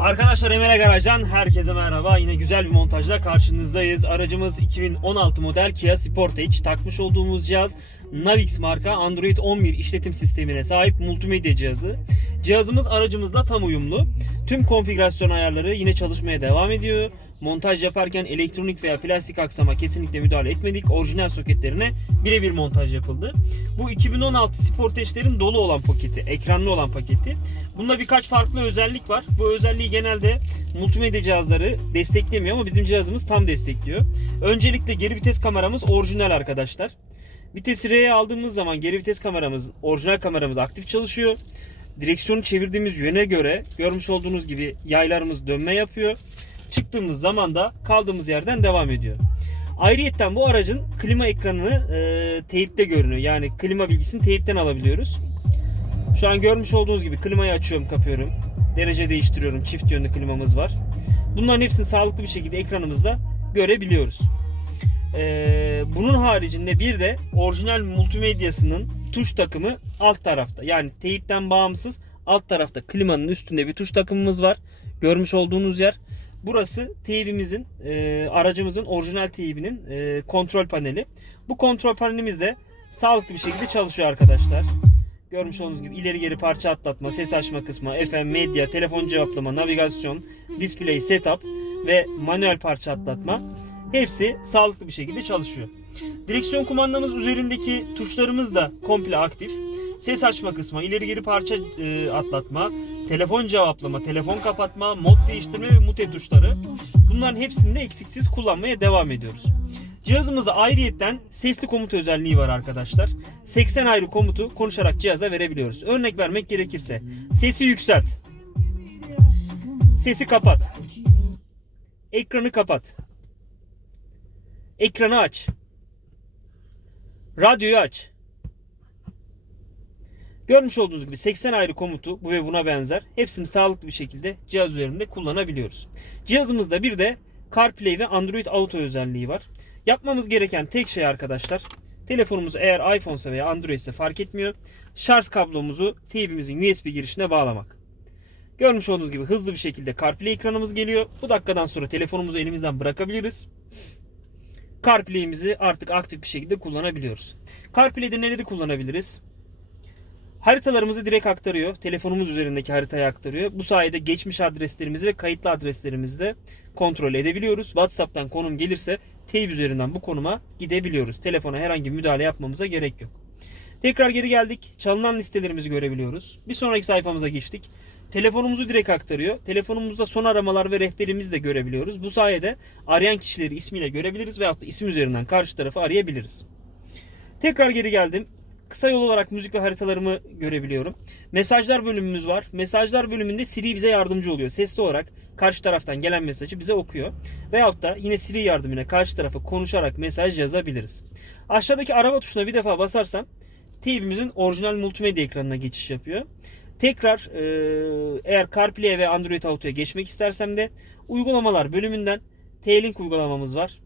Arkadaşlar Emre Garaj'dan herkese merhaba. Yine güzel bir montajla karşınızdayız. Aracımız 2016 model Kia Sportage. Takmış olduğumuz cihaz Navix marka Android 11 işletim sistemine sahip multimedya cihazı. Cihazımız aracımızla tam uyumlu. Tüm konfigürasyon ayarları yine çalışmaya devam ediyor. Montaj yaparken elektronik veya plastik aksama kesinlikle müdahale etmedik. Orijinal soketlerine birebir montaj yapıldı. Bu 2016 Sportage'lerin dolu olan paketi, ekranlı olan paketi. Bunda birkaç farklı özellik var. Bu özelliği genelde multimedya cihazları desteklemiyor ama bizim cihazımız tam destekliyor. Öncelikle geri vites kameramız orijinal arkadaşlar. Vitesi R'ye aldığımız zaman geri vites kameramız, orijinal kameramız aktif çalışıyor. Direksiyonu çevirdiğimiz yöne göre görmüş olduğunuz gibi yaylarımız dönme yapıyor. Çıktığımız zaman da kaldığımız yerden devam ediyor. Ayrıyetten bu aracın klima ekranını e, teyipte görünüyor. Yani klima bilgisini teyipten alabiliyoruz. Şu an görmüş olduğunuz gibi klimayı açıyorum, kapıyorum. Derece değiştiriyorum. Çift yönlü klimamız var. Bunların hepsini sağlıklı bir şekilde ekranımızda görebiliyoruz. Ee, bunun haricinde bir de orijinal multimedyasının tuş takımı alt tarafta. Yani teyipten bağımsız alt tarafta klimanın üstünde bir tuş takımımız var. Görmüş olduğunuz yer. Burası teybimizin, e, aracımızın orijinal teybinin e, kontrol paneli. Bu kontrol panelimiz de sağlıklı bir şekilde çalışıyor arkadaşlar. Görmüş olduğunuz gibi ileri geri parça atlatma, ses açma kısmı, FM, medya, telefon cevaplama, navigasyon, display, setup ve manuel parça atlatma hepsi sağlıklı bir şekilde çalışıyor. Direksiyon kumandamız üzerindeki tuşlarımız da komple aktif. Ses açma kısmı, ileri geri parça e, atlatma, telefon cevaplama, telefon kapatma, mod değiştirme ve mute tuşları. Bunların hepsini de eksiksiz kullanmaya devam ediyoruz. Cihazımızda ayrıyetten sesli komut özelliği var arkadaşlar. 80 ayrı komutu konuşarak cihaza verebiliyoruz. Örnek vermek gerekirse sesi yükselt. Sesi kapat. Ekranı kapat. Ekranı aç. Radyoyu aç. Görmüş olduğunuz gibi 80 ayrı komutu bu ve buna benzer hepsini sağlıklı bir şekilde cihaz üzerinde kullanabiliyoruz. Cihazımızda bir de CarPlay ve Android Auto özelliği var. Yapmamız gereken tek şey arkadaşlar telefonumuz eğer iPhone veya Android ise fark etmiyor. Şarj kablomuzu TV'mizin USB girişine bağlamak. Görmüş olduğunuz gibi hızlı bir şekilde CarPlay ekranımız geliyor. Bu dakikadan sonra telefonumuzu elimizden bırakabiliriz. CarPlay'imizi artık aktif bir şekilde kullanabiliyoruz. CarPlay'de neleri kullanabiliriz? Haritalarımızı direkt aktarıyor. Telefonumuz üzerindeki haritaya aktarıyor. Bu sayede geçmiş adreslerimizi ve kayıtlı adreslerimizi de kontrol edebiliyoruz. WhatsApp'tan konum gelirse teyp üzerinden bu konuma gidebiliyoruz. Telefona herhangi müdahale yapmamıza gerek yok. Tekrar geri geldik. Çalınan listelerimizi görebiliyoruz. Bir sonraki sayfamıza geçtik. Telefonumuzu direkt aktarıyor. Telefonumuzda son aramalar ve rehberimizi de görebiliyoruz. Bu sayede arayan kişileri ismiyle görebiliriz veyahut da isim üzerinden karşı tarafı arayabiliriz. Tekrar geri geldim. Kısa yol olarak müzik ve haritalarımı görebiliyorum. Mesajlar bölümümüz var. Mesajlar bölümünde Siri bize yardımcı oluyor. Sesli olarak karşı taraftan gelen mesajı bize okuyor. Veyahut da yine Siri yardımıyla karşı tarafa konuşarak mesaj yazabiliriz. Aşağıdaki araba tuşuna bir defa basarsam TV'mizin orijinal multimedya ekranına geçiş yapıyor. Tekrar e, eğer CarPlay ve Android Auto'ya geçmek istersem de uygulamalar bölümünden T-Link uygulamamız var.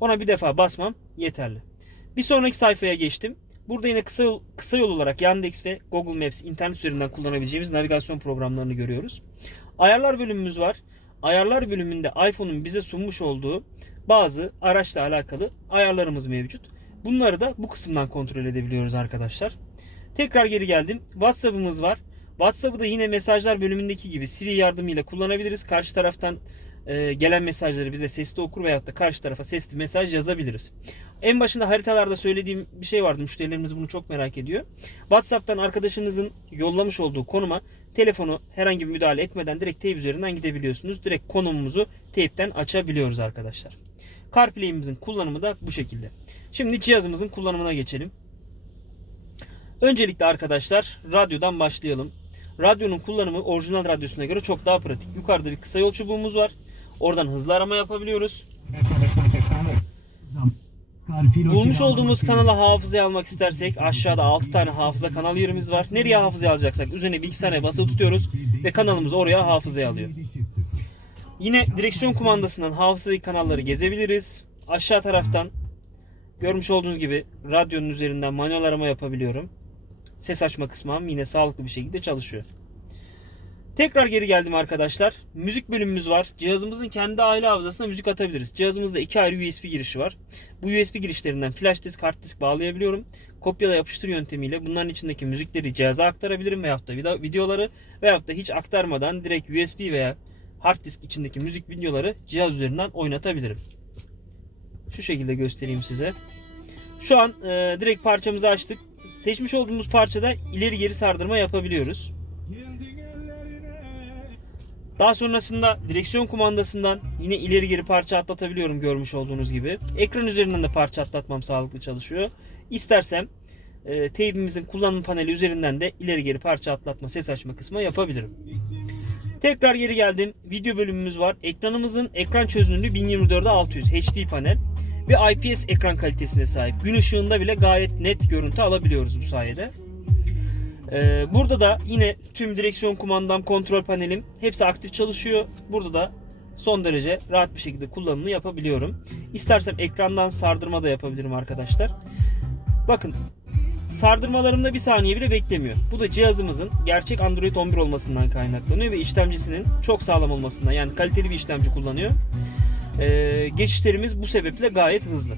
Ona bir defa basmam yeterli. Bir sonraki sayfaya geçtim. Burada yine kısa yol, kısa yol olarak Yandex ve Google Maps internet üzerinden kullanabileceğimiz navigasyon programlarını görüyoruz. Ayarlar bölümümüz var. Ayarlar bölümünde iPhone'un bize sunmuş olduğu bazı araçla alakalı ayarlarımız mevcut. Bunları da bu kısımdan kontrol edebiliyoruz arkadaşlar. Tekrar geri geldim. WhatsApp'ımız var. WhatsApp'ı da yine mesajlar bölümündeki gibi Siri yardımıyla kullanabiliriz. Karşı taraftan e, gelen mesajları bize sesli okur veyahut da karşı tarafa sesli mesaj yazabiliriz. En başında haritalarda söylediğim bir şey vardı. Müşterilerimiz bunu çok merak ediyor. WhatsApp'tan arkadaşınızın yollamış olduğu konuma telefonu herhangi bir müdahale etmeden direkt teyp üzerinden gidebiliyorsunuz. Direkt konumumuzu teypten açabiliyoruz arkadaşlar. CarPlay'imizin kullanımı da bu şekilde. Şimdi cihazımızın kullanımına geçelim. Öncelikle arkadaşlar radyodan başlayalım. Radyonun kullanımı orijinal radyosuna göre çok daha pratik. Yukarıda bir kısa yol çubuğumuz var. Oradan hızlı arama yapabiliyoruz. Bulmuş olduğumuz kanala hafızaya almak istersek aşağıda 6 tane hafıza kanal yerimiz var. Nereye hafızaya alacaksak üzerine bilgisayara basılı tutuyoruz ve kanalımızı oraya hafızaya alıyor. Yine direksiyon kumandasından hafızadaki kanalları gezebiliriz. Aşağı taraftan görmüş olduğunuz gibi radyonun üzerinden manuel arama yapabiliyorum. Ses açma kısmım yine sağlıklı bir şekilde çalışıyor. Tekrar geri geldim arkadaşlar. Müzik bölümümüz var. Cihazımızın kendi aile hafızasına müzik atabiliriz. Cihazımızda iki ayrı USB girişi var. Bu USB girişlerinden flash disk, hard disk bağlayabiliyorum. Kopyala yapıştır yöntemiyle bunların içindeki müzikleri cihaza aktarabilirim veyahut da video- videoları veyahut da hiç aktarmadan direkt USB veya hard disk içindeki müzik videoları cihaz üzerinden oynatabilirim. Şu şekilde göstereyim size. Şu an e, direkt parçamızı açtık. Seçmiş olduğumuz parçada ileri geri sardırma yapabiliyoruz. Daha sonrasında direksiyon kumandasından yine ileri geri parça atlatabiliyorum görmüş olduğunuz gibi. Ekran üzerinden de parça atlatmam sağlıklı çalışıyor. İstersem e, teybimizin kullanım paneli üzerinden de ileri geri parça atlatma, ses açma kısmı yapabilirim. Tekrar geri geldim. Video bölümümüz var. Ekranımızın ekran çözünürlüğü 1024'e 600 HD panel ve IPS ekran kalitesine sahip. Gün ışığında bile gayet net görüntü alabiliyoruz bu sayede. Ee, burada da yine tüm direksiyon kumandam, kontrol panelim hepsi aktif çalışıyor. Burada da son derece rahat bir şekilde kullanımını yapabiliyorum. İstersem ekrandan sardırma da yapabilirim arkadaşlar. Bakın sardırmalarımda bir saniye bile beklemiyor. Bu da cihazımızın gerçek Android 11 olmasından kaynaklanıyor ve işlemcisinin çok sağlam olmasından yani kaliteli bir işlemci kullanıyor. Ee, geçişlerimiz bu sebeple gayet hızlı.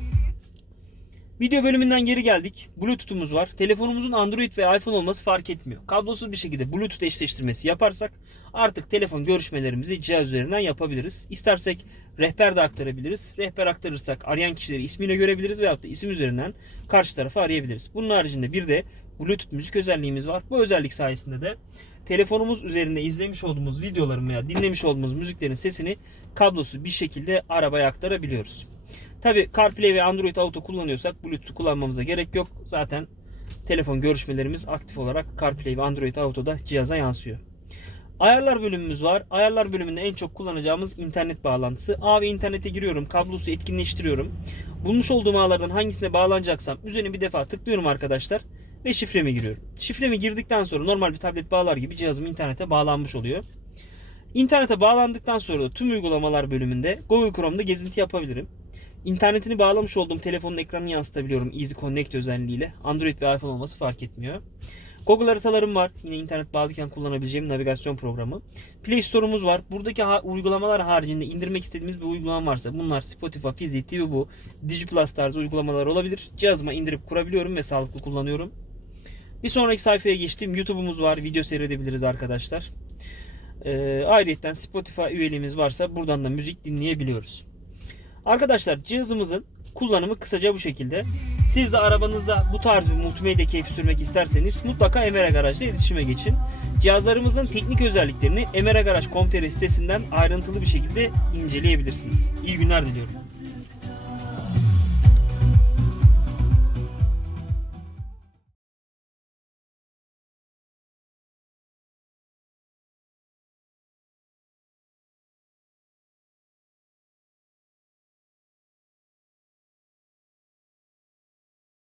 Video bölümünden geri geldik. Bluetooth'umuz var. Telefonumuzun Android ve iPhone olması fark etmiyor. Kablosuz bir şekilde Bluetooth eşleştirmesi yaparsak artık telefon görüşmelerimizi cihaz üzerinden yapabiliriz. İstersek rehber de aktarabiliriz. Rehber aktarırsak arayan kişileri ismiyle görebiliriz veyahut da isim üzerinden karşı tarafı arayabiliriz. Bunun haricinde bir de Bluetooth müzik özelliğimiz var. Bu özellik sayesinde de telefonumuz üzerinde izlemiş olduğumuz videoların veya dinlemiş olduğumuz müziklerin sesini kablosuz bir şekilde arabaya aktarabiliyoruz. Tabi CarPlay ve Android Auto kullanıyorsak Bluetooth kullanmamıza gerek yok. Zaten telefon görüşmelerimiz aktif olarak CarPlay ve Android Auto'da cihaza yansıyor. Ayarlar bölümümüz var. Ayarlar bölümünde en çok kullanacağımız internet bağlantısı. Ağ ve internete giriyorum. Kablosu etkinleştiriyorum. Bulmuş olduğum ağlardan hangisine bağlanacaksam üzerine bir defa tıklıyorum arkadaşlar. Ve şifremi giriyorum. Şifremi girdikten sonra normal bir tablet bağlar gibi cihazım internete bağlanmış oluyor. İnternete bağlandıktan sonra tüm uygulamalar bölümünde Google Chrome'da gezinti yapabilirim. İnternetini bağlamış olduğum telefonun ekranını yansıtabiliyorum Easy Connect özelliğiyle. Android ve iPhone olması fark etmiyor. Google haritalarım var. Yine internet bağlıyken kullanabileceğim navigasyon programı. Play Store'umuz var. Buradaki ha- uygulamalar haricinde indirmek istediğimiz bir uygulama varsa bunlar Spotify, Fizi, TV bu, DigiPlus tarzı uygulamalar olabilir. Cihazıma indirip kurabiliyorum ve sağlıklı kullanıyorum. Bir sonraki sayfaya geçtiğim YouTube'umuz var. Video seyredebiliriz arkadaşlar. Ee, ayrıca Spotify üyeliğimiz varsa buradan da müzik dinleyebiliyoruz. Arkadaşlar cihazımızın kullanımı kısaca bu şekilde. Siz de arabanızda bu tarz bir multimedya keyfi sürmek isterseniz mutlaka Emera Garaj'la iletişime geçin. Cihazlarımızın teknik özelliklerini emeragaraj.com.tr sitesinden ayrıntılı bir şekilde inceleyebilirsiniz. İyi günler diliyorum.